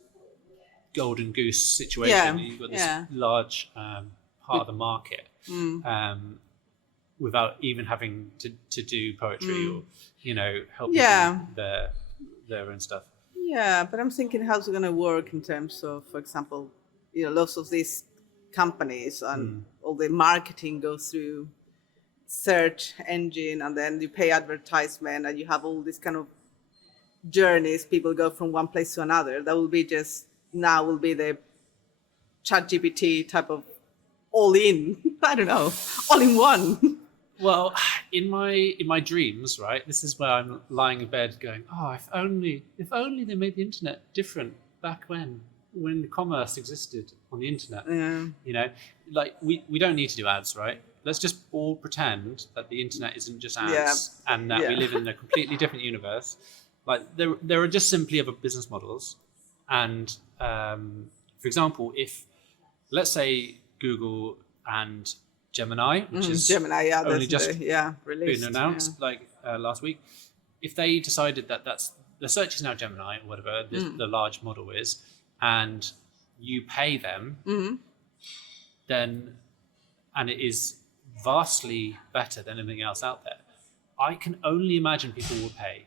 golden goose situation. You've got this large part of the market without even having to do poetry or help people there and stuff. Yeah, but I'm thinking how's it going to work in terms of, for example, lots of these companies and all the marketing goes through search engine, and then you pay advertisement, and you have all these kind of journeys. People go from one place to another. That will be the ChatGPT type of all in. I don't know, all in one. Well, in my dreams, right? This is where I'm lying in bed going, oh, if only they made the internet different back when commerce existed on the internet. Yeah. Like we don't need to do ads, right? Let's just all pretend that the internet isn't just ads and that we live in a completely different universe. Like there are just simply other business models. And for example, if let's say Google and Gemini, which is Gemini, only just released, been announced last week, if they decided that that's the search is now Gemini or whatever the large model is, and you pay them, then and it is vastly better than anything else out there, I can only imagine people will pay.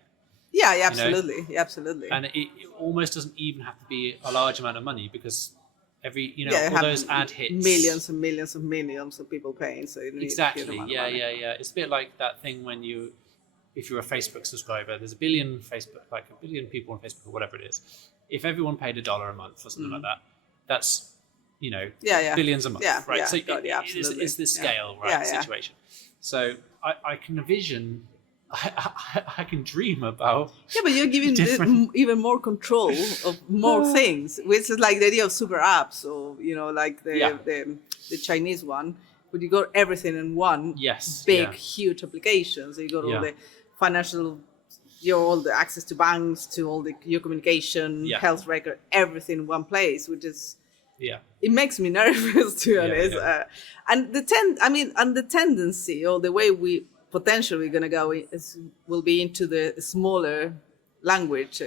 Yeah, absolutely, absolutely. And it almost doesn't even have to be a large amount of money, because every all those ad hits, millions and millions of people paying. So exactly, It's a bit like that thing when if you're a Facebook subscriber, there's a billion people on Facebook or whatever it is. If everyone paid $1 a month or something like that, that's billions a month, right? Yeah, so it's this scale, situation. So I can envision. I can dream about. Yeah, but you're giving even more control of more things, which is like the idea of super apps, or like the Chinese one, but you got everything in one Yes. big, Yeah. huge application. So you got all Yeah. the financial, all the access to banks, to all your communication, Yeah. health record, everything in one place, which is, Yeah. it makes me nervous, to be Yeah, honest. yeah. And the tendency, or the way we potentially going to go will be into the smaller language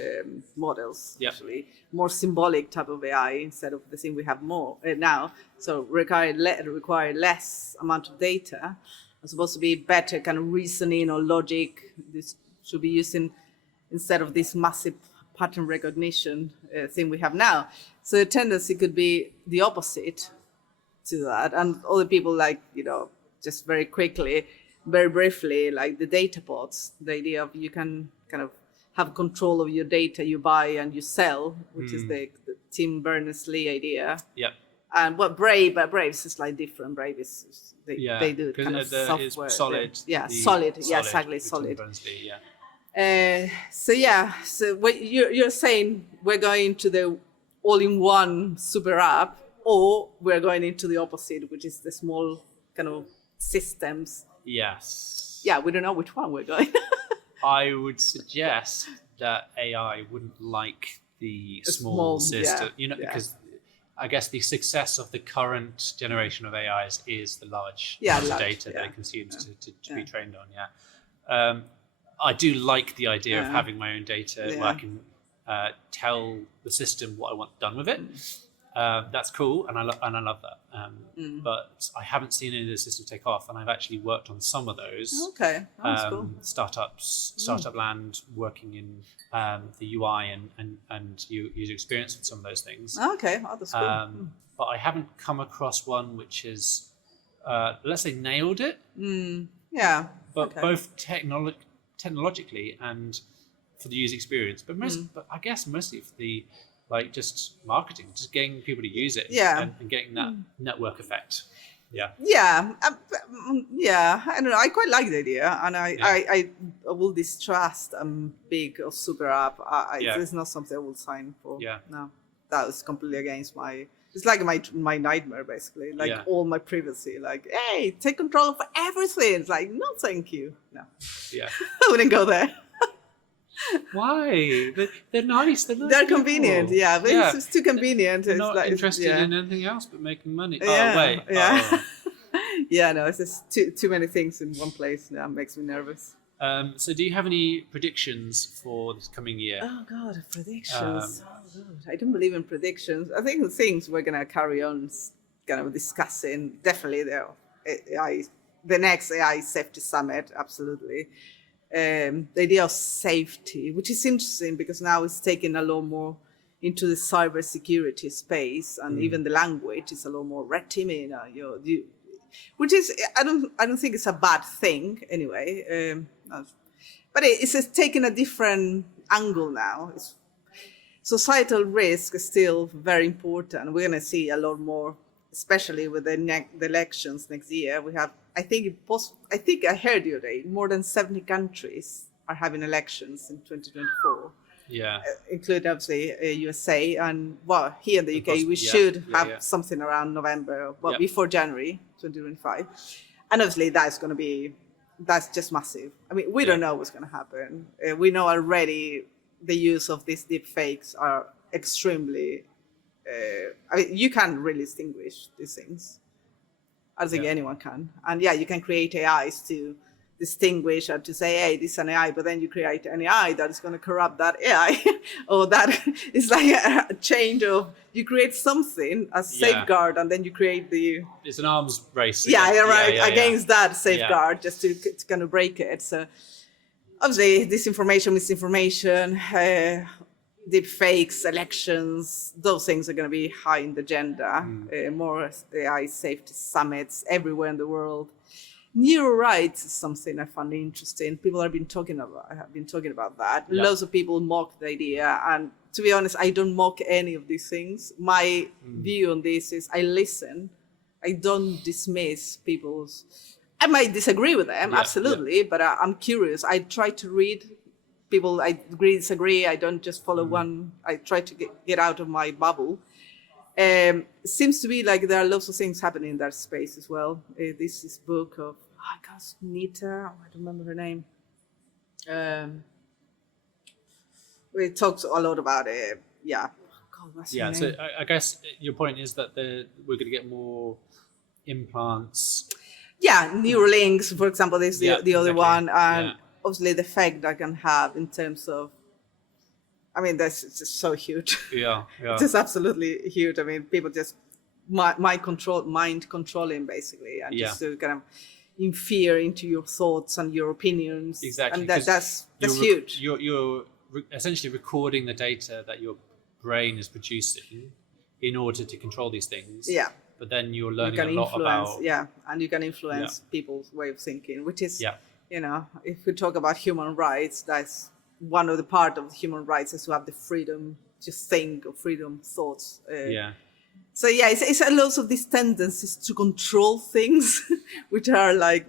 models, Yep. actually more symbolic type of AI instead of the thing we have more now. So require less amount of data. It's supposed to be better kind of reasoning or logic. This should be using instead of this massive pattern recognition thing we have now. So the tendency could be the opposite to that. And other people just very quickly, very briefly, like the data pods, the idea of you can kind of have control of your data you buy and you sell, which is the Tim Berners-Lee idea. Yep. And what Brave is slightly different. Brave is they do kind of it's software. solid. Solid. Yeah, exactly, with solid. Tim Berners-Lee, yeah. So what you're saying, we're going to the all-in-one super app, or we're going into the opposite, which is the small kind of systems. Yes. Yeah, we don't know which one we're going. I would suggest that AI wouldn't like the small system, because I guess the success of the current generation of AIs is the large amount of data that it consumes to be trained on. Yeah. I do like the idea of having my own data where I can tell the system what I want done with it. That's cool, and I love that. But I haven't seen any of the systems take off, and I've actually worked on some of those. Okay, that's cool. Startup land, working in the UI and user experience with some of those things. Okay, that's cool. But I haven't come across one which is, let's say, nailed it. Yeah. But both technologically and for the user experience, but I guess mostly for the just marketing, just getting people to use it, and getting that network effect. Yeah. Yeah. I don't know. I quite like the idea, and I will distrust big or super app. It's not something I will sign for. Yeah. No, that was completely against my. It's like my nightmare, basically. All my privacy. Hey, take control of everything. It's like, no, thank you. No. Yeah. I wouldn't go there. Why? They're nice. They're nice. They're people. convenient. Yeah, but it's too convenient. They're it's not like, interested in anything else but making money. Yeah, Oh wait. yeah. Oh. Yeah, no, it's just too many things in one place now. It makes me nervous. So do you have any predictions for this coming year? Oh God, predictions. I don't believe in predictions. I think the things we're gonna carry on kind of discussing, definitely the next AI safety summit, absolutely. The idea of safety, which is interesting because now it's taken a lot more into the cybersecurity space, and even the language is a lot more red teaming. Which is, I don't think it's a bad thing anyway. But it's just taking a different angle now. Societal risk is still very important. We're going to see a lot more, especially with the elections next year. We have, I think I heard the other day, more than 70 countries are having elections in 2024. Yeah. Including obviously USA, and here in the UK we should have something around November, before January 2025, and obviously that's just massive. I mean, we don't know what's going to happen. We know already the use of these deep fakes are extremely. I mean, you can't really distinguish these things. I don't think anyone can, and you can create AIs to distinguish or to say, hey, this is an AI, but then you create an AI that is going to corrupt that AI, or that is like a change of, you create something as safeguard, and then you create it's an arms race. Against that safeguard, just to kind of break it. So obviously disinformation, misinformation, deep fakes, elections, those things are going to be high in the agenda. More AI safety summits everywhere in the world. Neural rights is something I find interesting. People have been talking about that. Yeah. Loads of people mock the idea, and to be honest, I don't mock any of these things. My view on this is I listen. I don't dismiss people's. I might disagree with them, absolutely, but I'm curious. I try to read people. I agree, disagree. I don't just follow one. I try to get out of my bubble. Seems to be like there are lots of things happening in that space as well. This book of, Nita, I don't remember her name. It talks a lot about it. Yeah. God, what's her So name? I guess your point is that we're going to get more implants. Yeah, Neuralinks, for example, is the other exactly. one, and Yeah. obviously the effect that can have in terms of. I mean, that's just so huge. Yeah. It's just absolutely huge. I mean, people just mind controlling basically, and just to kind of infer into your thoughts and your opinions. Exactly. And that's you're huge. You're essentially recording the data that your brain is producing in order to control these things. Yeah. But then you're You learning can a lot influence, about. and you can influence people's way of thinking, which is, Yeah. if we talk about human rights, that's one of the part of human rights is to have the freedom to think or freedom thoughts. So it's a lot of these tendencies to control things, which are like,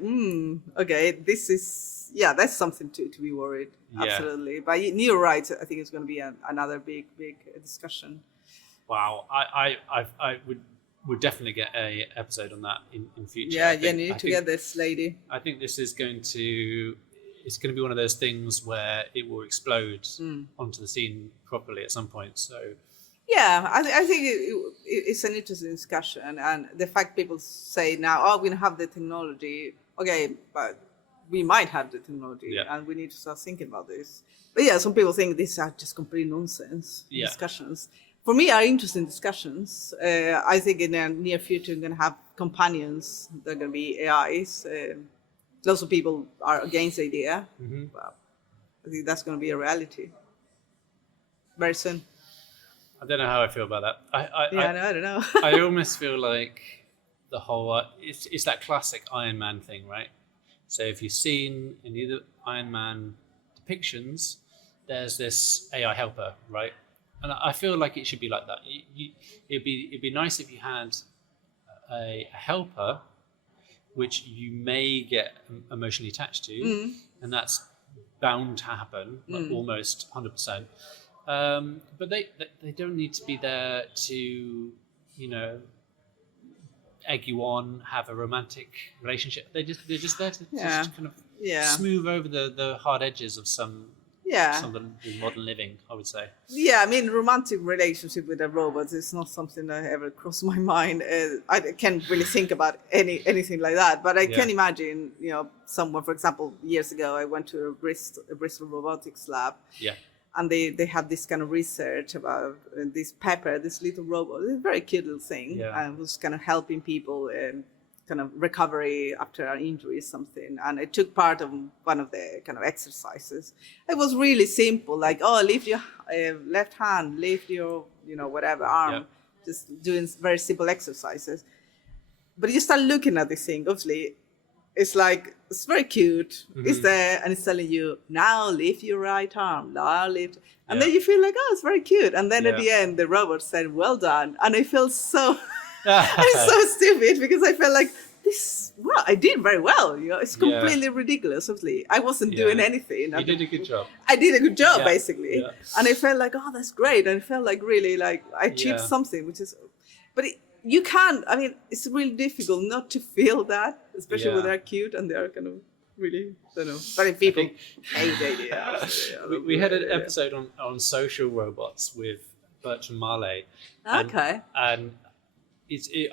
okay, this is, that's something to be worried. Yeah. Absolutely. But neuro rights, I think, is going to be another big discussion. Wow, I would definitely get a episode on that in future. Yeah, you need to get this lady. I think this is going to be one of those things where it will explode onto the scene properly at some point. So yeah, I think it's an interesting discussion, and the fact people say now, we don't have the technology. Okay, but we might have the technology, and we need to start thinking about this. But some people think these are just complete nonsense discussions. For me, are interesting discussions. I think in the near future, we're going to have companions. They're going to be AIs. Lots of people are against the idea. But I think that's going to be a reality very soon. I don't know how I feel about that. I don't know. I almost feel like the whole it's that classic Iron Man thing, right? So if you've seen any of the Iron Man depictions, there's this AI helper, right? And I feel like it should be like that. It'd be nice if you had a helper which you may get emotionally attached to, and that's bound to happen, like almost 100%. But they don't need to be there to, egg you on, have a romantic relationship. They're just there to just kind of smooth over the hard edges of some of the modern living, I would say. Yeah, I mean, romantic relationship with a robot is not something that ever crossed my mind. I can't really think about anything like that, but I can imagine, someone, for example, years ago, I went to a Bristol robotics lab. Yeah. And they had this kind of research about this Pepper, this little robot. It's a very cute little thing. And was kind of helping people kind of recovery after an injury or something. And I took part of one of the kind of exercises. It was really simple, like, lift your left hand, lift your, whatever arm, just doing very simple exercises. But you start looking at this thing, obviously, it's like, it's very cute. It's there, and it's telling you, now lift your right arm, now lift. And then you feel like, it's very cute. And then at the end, the robot said, well done. And I felt so, I'm so stupid because I felt like, I did very well. It's completely ridiculous. Obviously, I wasn't doing anything. You did a good job. I did a good job, basically. And I felt like, that's great. And I felt like really like I achieved something, which is, but you can't, I mean, it's really difficult not to feel that, especially when they're cute and they're kind of really, I don't know. But if people hate the idea. We had an episode on social robots with Bertrand Marley. Okay. And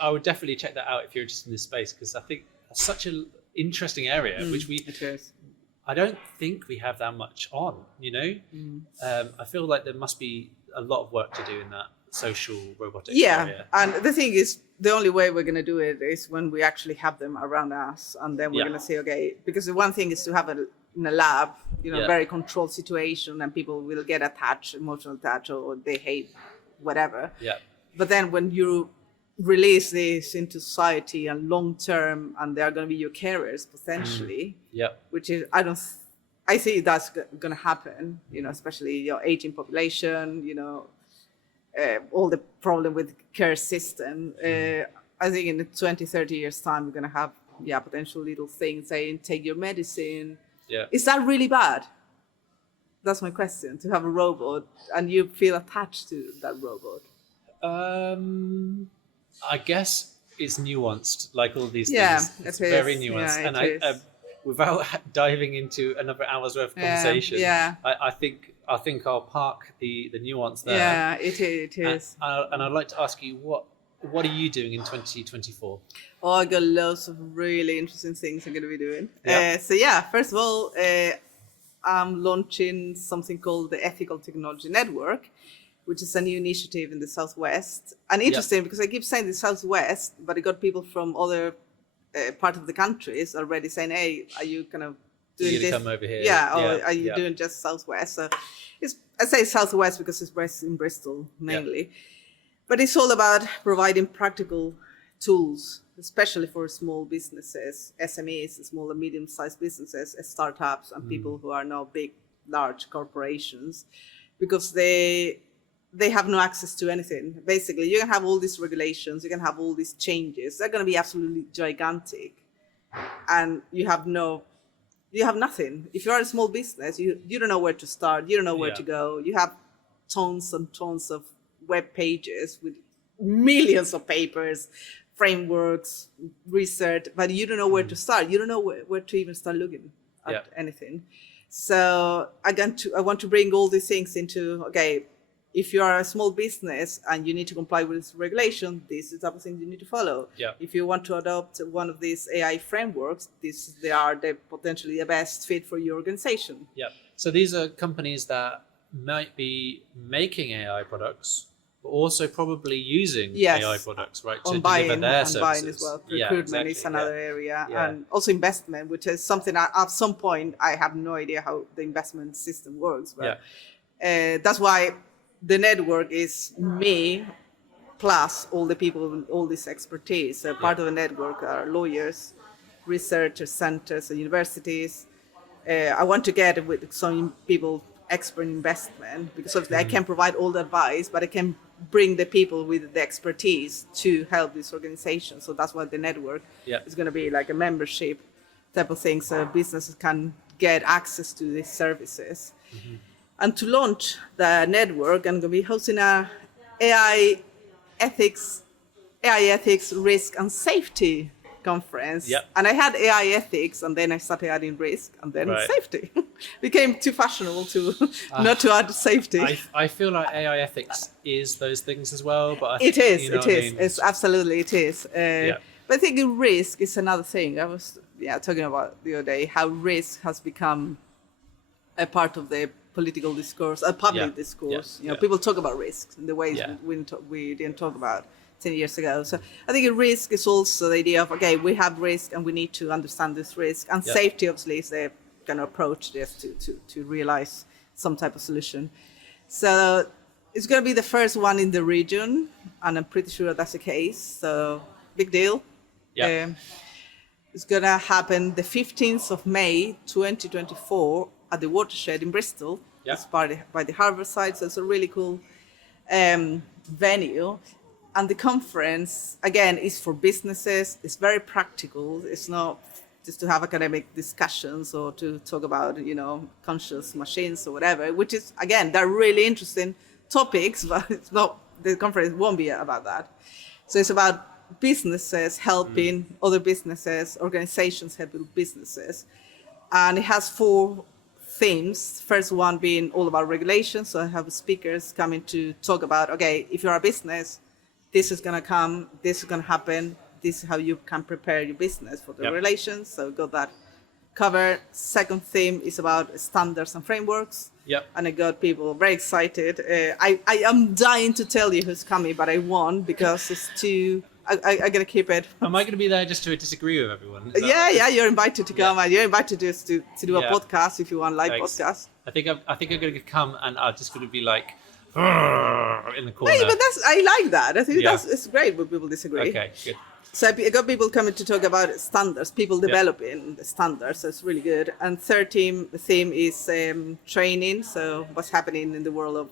I would definitely check that out if you're interested in this space, because I think that's such an interesting area, which I don't think we have that much on, I feel like there must be a lot of work to do in that social robotics area. And the thing is, the only way we're going to do it is when we actually have them around us, and then we're going to say, okay, because the one thing is to have it in a lab, very controlled situation, and people will get attached, emotional attached, or they hate whatever. But then when you release this into society and long term, and they're going to be your carriers potentially, which is, I see that's going to happen, especially your aging population, all the problem with care system. I think in 20, 30 years time, we're going to have, potential little things saying, take your medicine. Is that really bad? That's my question, to have a robot and you feel attached to that robot. I guess it's nuanced, like all these Yeah, things. It's it is. very nuanced, Yeah, and it is. without diving into another hour's worth of conversation, Yeah. I think I'll park the nuance there. Yeah, it is. And I'd like to ask you what are you doing in 2024? Oh, I got loads of really interesting things I'm going to be doing. Yeah. So yeah, first of all, I'm launching something called the Ethical Technology Network, which is a new initiative in the Southwest. And interesting because I keep saying the Southwest, but I got people from other part of the countries already saying, "Hey, are you kind of doing You're gonna this? come over here, Yeah, or yeah, are you yeah. doing just Southwest?" So I say Southwest because it's based in Bristol mainly. But it's all about providing practical tools, especially for small businesses, SMEs, small and medium-sized businesses, startups, and people who are now big, large corporations, because they have no access to anything. Basically, you can have all these regulations, you can have all these changes. They're going to be absolutely gigantic, and you have nothing. If you're a small business, you don't know where to start, you don't know where to go. You have tons and tons of web pages with millions of papers, frameworks, research, but you don't know where to start. You don't know where to even start looking at anything. So I want to bring all these things into, okay, if you are a small business and you need to comply with this regulation, this is the type of thing you need to follow. Yeah. If you want to adopt one of these AI frameworks, they are potentially the best fit for your organization. Yeah. So these are companies that might be making AI products, but also probably using AI products, right, to deliver their services. Buying as well. Recruitment is another area, and also investment, which is something at some point I have no idea how the investment system works. But that's why the network is me plus all the people with all this expertise. So part of the network are lawyers, researchers, centers, and universities. I want to get with some people expert in investment because obviously I can provide all the advice, but I can bring the people with the expertise to help this organization. So that's why the network is going to be like a membership type of thing, so businesses can get access to these services. And to launch the network, I'm going to be hosting a AI ethics, risk and safety conference. And I had AI ethics, and then I started adding risk, and then safety. Became too fashionable to not to add safety. I feel like AI ethics is those things as well, but it is. It's absolutely it is. But I think risk is another thing. I was talking about the other day how risk has become a part of the political discourse, a public discourse. People talk about risks in the ways we didn't talk about 10 years ago. So I think a risk is also the idea of, okay, we have risk and we need to understand this risk. And safety, obviously, is the kind of approach this to realize some type of solution. So it's going to be the first one in the region, and I'm pretty sure that's the case. So big deal. It's going to happen the 15th of May, 2024 at the Watershed in Bristol. It's by the harbour side, so it's a really cool venue. And the conference, again, is for businesses. It's very practical. It's not just to have academic discussions or to talk about, conscious machines or whatever, which is, again, they're really interesting topics, but it's not, the conference won't be about that. So it's about businesses helping other businesses, organizations helping businesses. And it has 4 themes. First one being all about regulation. So I have speakers coming to talk about, okay, if you're a business, this is going to come, this is going to happen, this is how you can prepare your business for the regulations. So got that covered. Second theme is about standards and frameworks. And I got people very excited. I am dying to tell you who's coming, but I won't because it's too... I got to keep it. Am I going to be there just to disagree with everyone? You're invited to come, and you're invited to do a podcast if you want live podcast. I think I'm going to come, and I'm just going to be like in the corner. Hey, but I like that. I think it's great when people disagree. Okay, good. So I got people coming to talk about standards, people developing the standards. So it's really good. And third theme is training. So what's happening in the world of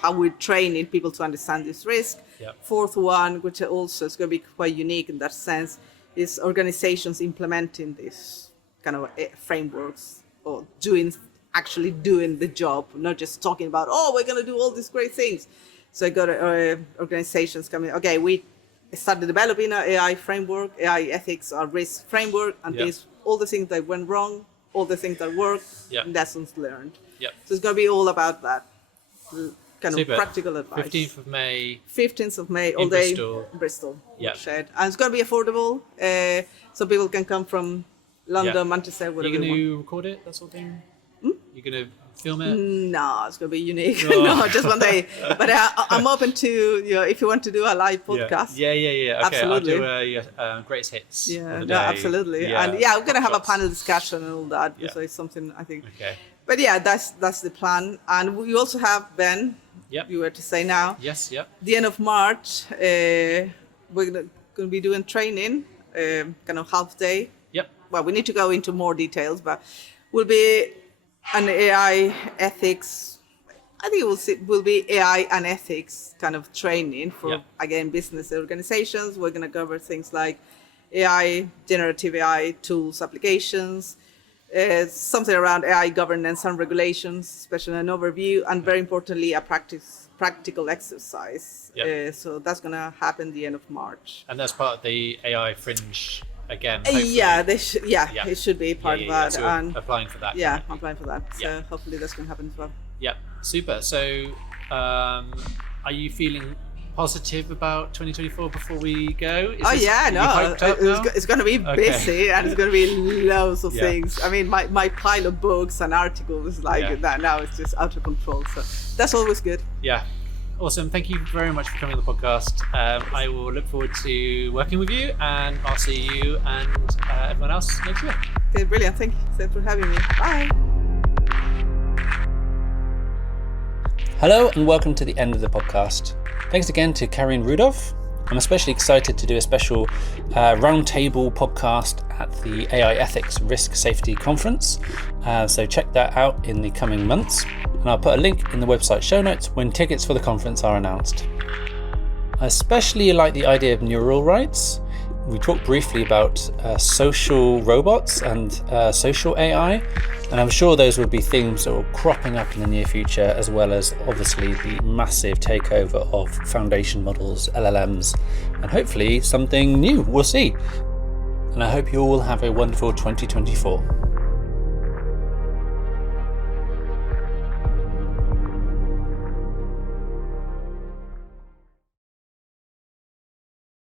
how we're training people to understand this risk. Fourth one, which also is going to be quite unique in that sense, is organizations implementing this kind of frameworks or actually doing the job, not just talking about, we're going to do all these great things. So I got organizations coming. Okay, we started developing an AI framework, AI ethics or risk framework, and these all the things that went wrong, all the things that worked, lessons learned. Yep. So it's going to be all about that kind Super. of practical advice. 15th of May. 15th of May, all in day, Bristol. Bristol. Yeah. Shared. And it's going to be affordable, so people can come from London, Manchester, whatever. You're they going want. to record it, that sort of thing? You're going to film it? No, it's going to be unique. Oh. No, just one day. But I'm open to, if you want to do a live podcast. Yeah. Okay, Absolutely. I'll do greatest hits. Yeah, of the no, day. absolutely. Yeah. And we're going to have a Shots. panel discussion and all that. Yeah. So it's something I think. Okay. But yeah, that's the plan. And we also have, Ben, Yep. you were to say now, Yes, yep. the end of March, we're going to be doing training, kind of half day. Yep. Well, we need to go into more details, but will be an AI ethics. I think it will be AI and ethics kind of training for, again, business organizations. We're going to cover things like AI, generative AI tools, applications, something around AI governance and regulations, especially an overview, and very importantly, a practical exercise. Yep. So that's going to happen the end of March. And that's part of the AI Fringe again. Hopefully. Yeah, it should be part of that. So and applying for that. yeah, I'm applying for that. So Yeah. hopefully that's going to happen as well. Yeah, super. So, are you feeling positive about 2024 before we go? Are you hyped up now? it's going to be busy and it's going to be loads of things. I mean, my pile of books and articles that now it's just out of control. So that's always good. Yeah. Awesome. Thank you very much for coming on the podcast. I will look forward to working with you, and I'll see you and everyone else next year. Okay, brilliant. Thank you for having me. Bye. Hello and welcome to the end of the podcast. Thanks again to Karin Rudolph. I'm especially excited to do a special roundtable podcast at the AI Ethics Risk Safety Conference. So check that out in the coming months. And I'll put a link in the website show notes when tickets for the conference are announced. I especially like the idea of neural rights. We talked briefly about social robots and social AI. And I'm sure those would be themes that are cropping up in the near future, as well as obviously the massive takeover of foundation models, LLMs, and hopefully something new. We'll see. And I hope you all have a wonderful 2024.